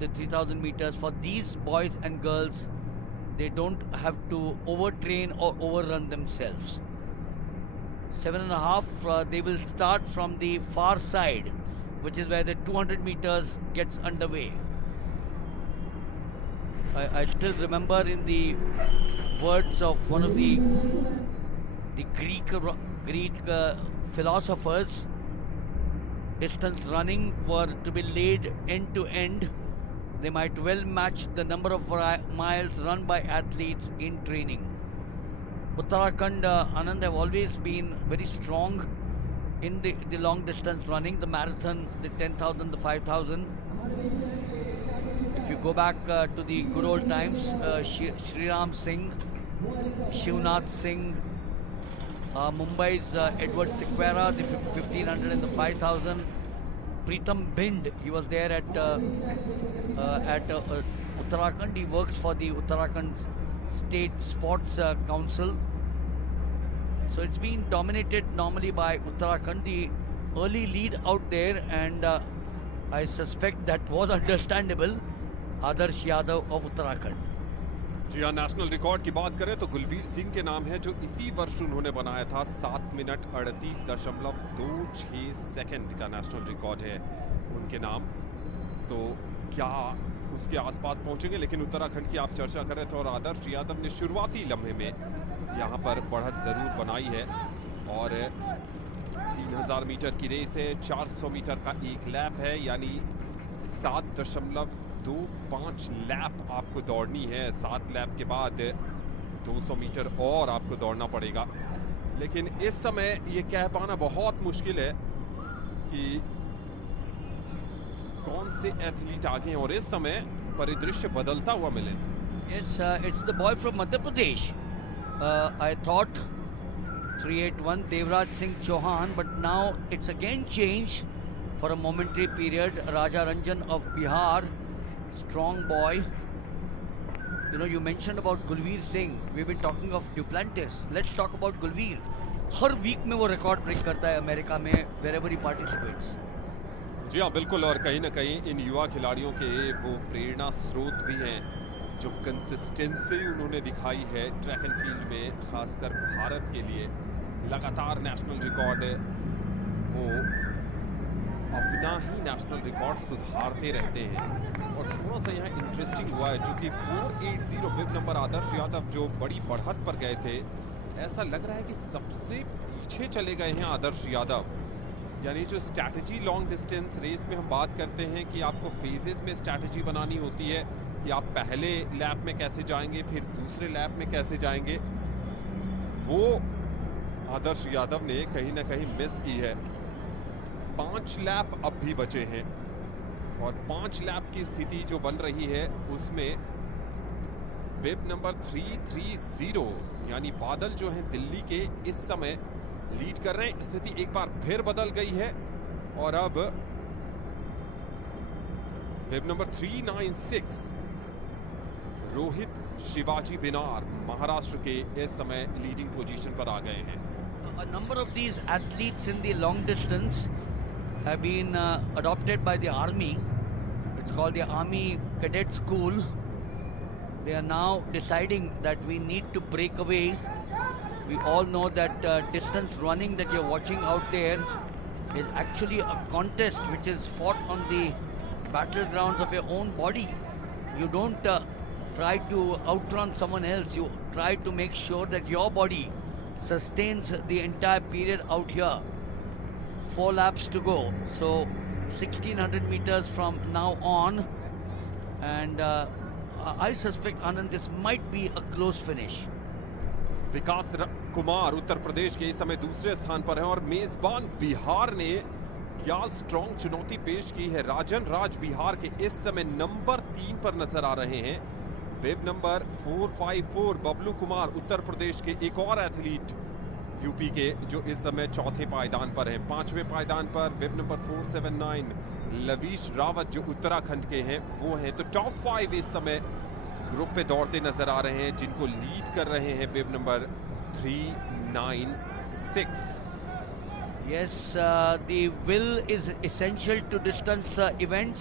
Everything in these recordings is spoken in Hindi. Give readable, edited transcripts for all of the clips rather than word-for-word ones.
the 3000 meters. For these boys and girls, they don't have to overtrain or overrun themselves. 7.5, they will start from the far side, which is where the 200 meters gets underway. I still remember in the words of one of the Greek philosophers, distance running were to be laid end to end. They might well match the number of miles run by athletes in training. Uttarakhand, Anand, have always been very strong in the long distance running, the marathon, the 10,000, the 5,000. If you go back to the good old times, Shriram Singh, Shivnath Singh, Mumbai's Edward Sequeira, the 1500 and the 5000. Pritam Bind, he was there at Uttarakhand. He works for the Uttarakhand State Sports Council. So it's been dominated normally by Uttarakhand. The early lead out there, and I suspect that was understandable. Adarsh Yadav of Uttarakhand. जी हाँ, नेशनल रिकॉर्ड की बात करें तो गुलवीर सिंह के नाम है, जो इसी वर्ष उन्होंने बनाया था। 7 मिनट 38.26 सेकंड का नेशनल रिकॉर्ड है उनके नाम। तो क्या उसके आसपास पहुंचेंगे? लेकिन उत्तराखंड की आप चर्चा कर रहे थे और आदर्श यादव ने शुरुआती लम्हे में यहाँ पर बढ़त जरूर बनाई है। और 3000 मीटर की रेस है, 400 मीटर का एक लैप है, यानी 7.25 लैप आपको दौड़नी है। 7 लैप के बाद 200 मीटर और आपको दौड़ना पड़ेगा। लेकिन इस समय ये कह पाना बहुत मुश्किल है कि कौन से एथलीट आगे हैं, और इस समय परिदृश्य बदलता हुआ मिले। Yes, it's the boy from Madhya Pradesh. I thought 381 Devraj Singh Chauhan, but now it's again changed for a momentary period. Raja Ranjan of Bihar, strong boy. You know, you mentioned about Gulveer Singh. We've been talking of Duplantis. Let's talk about Gulveer. हर वीक में वो रिकॉर्ड ब्रेक करता है अमेरिका में, wherever he participates. जी हाँ, बिल्कुल। और कहीं ना कहीं इन युवा खिलाड़ियों के वो प्रेरणा स्रोत भी हैं, जो कंसिस्टेंसी उन्होंने दिखाई है ट्रैक एंड फील्ड में, खासकर भारत के लिए लगातार नेशनल रिकॉर्ड वो अपना ही नेशनल रिकॉर्ड सुधारते रहते हैं। और थोड़ा सा यहाँ इंटरेस्टिंग हुआ है, चूंकि 480 बिब नंबर आदर्श यादव जो बड़ी बढ़त पर गए थे, ऐसा लग रहा है कि सबसे पीछे चले गए हैं आदर्श यादव। यानी जो स्ट्रैटेजी लॉन्ग डिस्टेंस रेस में हम बात करते हैं कि आपको फेजेस में स्ट्रैटेजी बनानी होती है कि आप पहले लैप में कैसे जाएंगे, फिर दूसरे लैप में कैसे जाएंगे, वो आदर्श यादव ने कहीं ना कहीं मिस की है। 5 लैप अब भी बचे हैं, और 5 लैप की स्थिति जो बन रही है उसमें बिब नंबर 330 यानी बादल जो हैं दिल्ली के, इस समय लीड कर रहे हैं। स्थिति एक बार फिर बदल गई है, और अब बिब नंबर 396 रोहित शिवाजी बिनार महाराष्ट्र के इस समय लीडिंग पोजीशन पर आ गए हैं। A number of these athletes in the long distance have been adopted by the army. It's called the Army Cadet School. They are now deciding that we need to break away. We all know that distance running that you're watching out there is actually a contest which is fought on the battlegrounds of your own body. You don't try to outrun someone else. You try to make sure that your body sustains the entire period out here. 4 laps to go, so 1600 meters from now on, and I suspect, Anand, this might be a close finish. विकास कुमार उत्तर प्रदेश के इस समय दूसरे स्थान पर हैं, और मेजबान बिहार ने क्या स्ट्रॉन्ग चुनौती पेश की है। राजन राज बिहार के इस समय नंबर 3 पर नजर आ रहे हैं। बिब नंबर 454 बबलू कुमार उत्तर प्रदेश के एक और एथलीट यूपी के, जो इस समय चौथे पायदान पर हैं। 5वें पायदान पर बिब नंबर 479 लवीश रावत जो उत्तराखंड के हैं वो हैं। तो टॉप 5 इस समय ग्रुप पे दौड़ते नजर आ रहे हैं, जिनको लीड कर रहे हैं बिब number 396। Yes, the will is essential to distance events.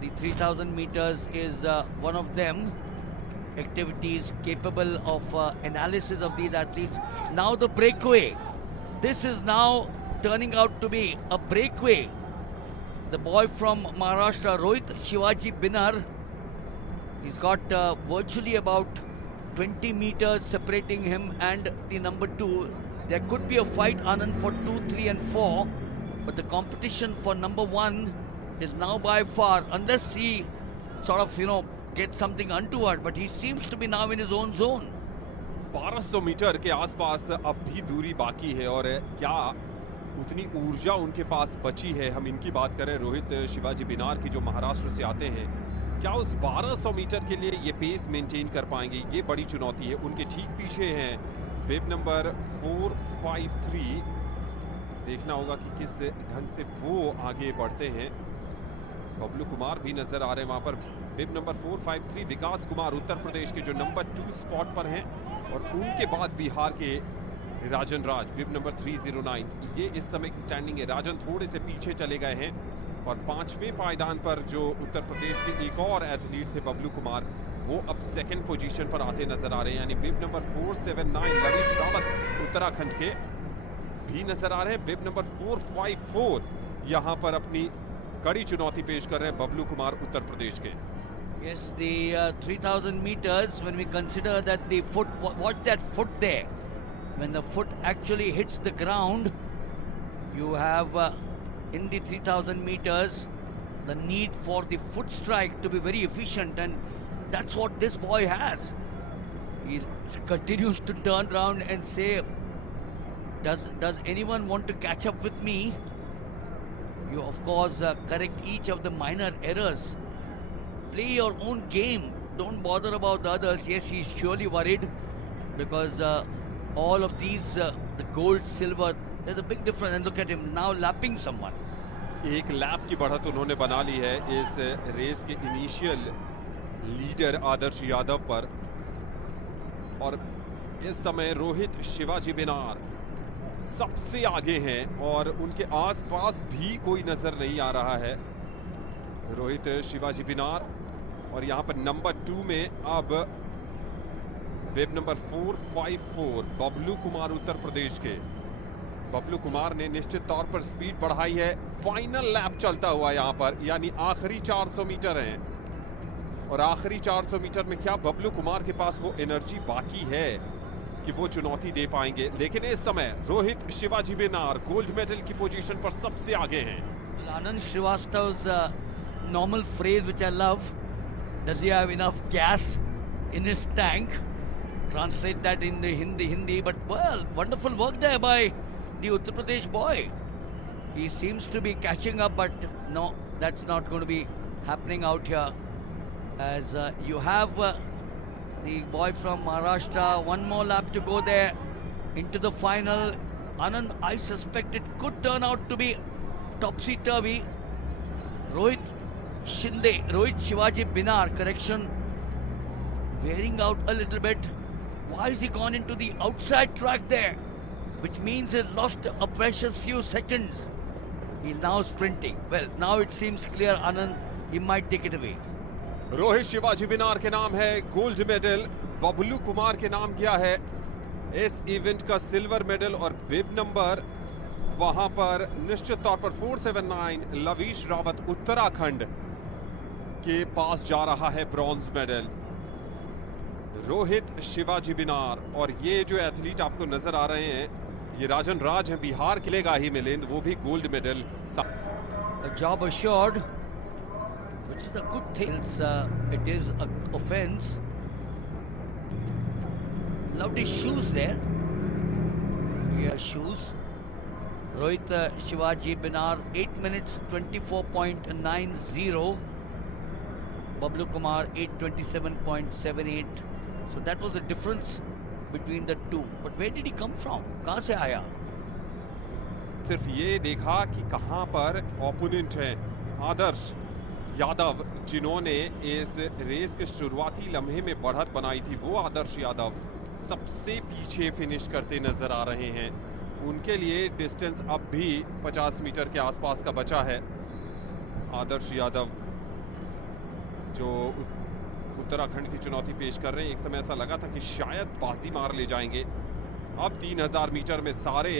The 3000 meters is one of them. Activities capable of analysis of these athletes. Now the breakaway. This is now turning out to be a breakaway. The boy from Maharashtra, Rohit Shivaji Binar, he's got virtually about 20 meters separating him and the number 2. There could be a fight, Anand, for 2, 3 and 4, but the competition for number 1 is now by far, unless he sort of, get something untoward, but he seems to be now in his own zone. 1200 metre के आसपास अब भी दूरी बाकी है और क्या उतनी ऊर्जा उनके पास बची है। हम इनकी बात करें, रोहित शिवाजी बिनार की, जो महाराष्ट्र से आते हैं, क्या उस 1200 मीटर के लिए ये पेस मेंटेन कर पाएंगे? ये बड़ी चुनौती है। उनके ठीक पीछे हैं बिब नंबर 453। देखना होगा कि किस ढंग से वो आगे बढ़ते हैं। बबलू कुमार भी नजर आ रहे हैं वहां पर। बिब नंबर 453 विकास कुमार उत्तर प्रदेश के, जो नंबर 2 स्पॉट पर हैं, और उनके बाद बिहार के राजन राज बिब नंबर 309। ये इस समय की स्टैंडिंग है। राजन थोड़े से पीछे चले गए हैं और 5वें पायदान पर जो उत्तर प्रदेश के एक और एथलीट थे बबलू कुमार, वो अब सेकंड पोजीशन पर आते नजर आ रहे हैं। यानी बिब नंबर 479 लविश रावत उत्तराखंड के भी नजर आ रहे हैं। बिब नंबर 454 यहां पर अपनी कड़ी चुनौती पेश कर रहे हैं बबलू कुमार उत्तर प्रदेश के। Yes, the 3000 meters, when we consider that the foot, watch that foot there. When the foot actually hits the ground, you have in the 3000 meters the need for the foot strike to be very efficient, and that's what this boy has. He continues to turn around and say, does anyone want to catch up with me? You of course correct each of the minor errors. Play your own game. Don't bother about the others. Yes, he's surely worried because all of these, the gold, silver, there's a big difference. And look at him now lapping someone. एक लैप की बढ़त उन्होंने बना ली है इस रेस के इनिशियल लीडर आदर्श यादव पर। और इस समय रोहित शिवाजी बिनार सबसे आगे हैं और उनके आसपास भी कोई नजर नहीं आ रहा है। रोहित शिवाजी बिनार, और यहां पर नंबर 2 में अब वेब नंबर 454 बबलू कुमार उत्तर प्रदेश के। बबलू कुमार ने निश्चित तौर पर स्पीड बढ़ाई है। फाइनल लैप चलता हुआ यहां पर, यानी आखिरी 400 मीटर हैं और आखिरी 400 मीटर में क्या बबलू कुमार के पास वो एनर्जी बाकी है कि वो चुनौती दे पाएंगे? लेकिन इस समय रोहित शिवाजी बिनार गोल्ड मेडल की पोजीशन पर सबसे आगे हैं। Anand Srivastava's normal phrase, which I love, does he have enough gas in his tank? Translate that in the Hindi, but well, wonderful work there by the Uttar Pradesh boy. He seems to be catching up, but no, that's not going to be happening out here, as you have the boy from Maharashtra. One more lap to go there into the final. Anand, I suspect it could turn out to be topsy-turvy. Rohit Shivaji Binar, correction, wearing out a little bit. Why has he gone into the outside track there? Which means he's lost a precious few seconds. He's now sprinting. Well, now it seems clear, Anand, he might take it away. Rohit Shivaji बिनार के नाम है गोल्ड मेडल, बबलू कुमार के नाम किया है इस इवेंट का सिल्वर मेडल, और बिब नंबर वहां पर निश्चित तौर पर 479 लविश रावत उत्तराखंड के पास जा रहा है ब्रॉन्ज मेडल। रोहित शिवाजी बिनार, और ये जो एथलीट आपको नजर आ रहे हैं, ये राजन राज हैं बिहार के, लेगा ही मिलिंद, वो भी gold medal. Job assured, which is a good thing. It is an offense. Lovely shoes there. Here shoes. Rohit Shivaji Binar 8 minutes 24.90. Bablu Kumar 8:27.78. So that was the difference between the two. But where did he come from? कहाँ से आया? सिर्फ ये देखा कि कहां पर ओपोनेंट है। आदर्श यादव, जिन्होंने इस रेस के शुरुआती लम्हे में बढ़त बनाई थी, वो आदर्श यादव सबसे पीछे फिनिश करते नजर आ रहे हैं। उनके लिए डिस्टेंस अब भी 50 मीटर के आसपास का बचा है। आदर्श यादव जो उत्तराखंड की चुनौती पेश कर रहे हैं। एक समय ऐसा लगा था कि शायद बाजी मार ले जाएंगे। अब 3000 मीटर में सारे